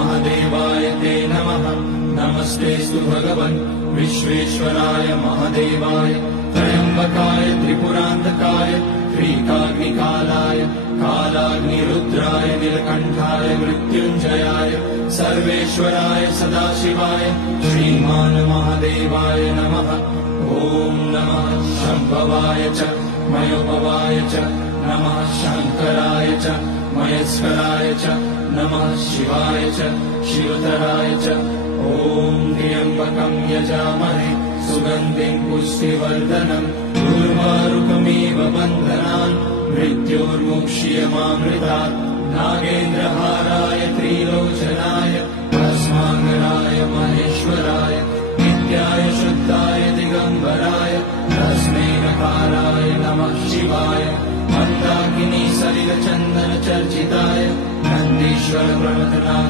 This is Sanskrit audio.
महादेवाय ते नमः। नमस्तेऽस्तु भगवन् विश्वेश्वराय महादेवाय त्र्यम्बकाय त्रिपुरान्तकाय त्रिकाग्निकालाय कालाग्निरुद्राय नीलकण्ठाय मृत्युञ्जयाय सर्वेश्वराय सदाशिवाय श्रीमान् महादेवाय नमः। ॐ नमः शम्भवाय च मयोभवाय च नमः शङ्कराय च महेश्वराय च नमः शिवाय च शिवतराय च। ॐ त्र्यम्बकं यजामहे सुगन्धिं पुष्टिवर्धनम् उर्वारुकमिव बन्धनान् मृत्योर्मुक्ष्यमामृतात्। नागेन्द्रहाराय त्रिलोचनाय भस्माङ्गराय महेश्वराय नित्याय शुद्धाय दिगम्बराय तस्मै नकाराय नमः शिवाय। मन्दाकिनी सलिलचन्दन चर्चिताय नन्दीश्वर प्रमथनाथ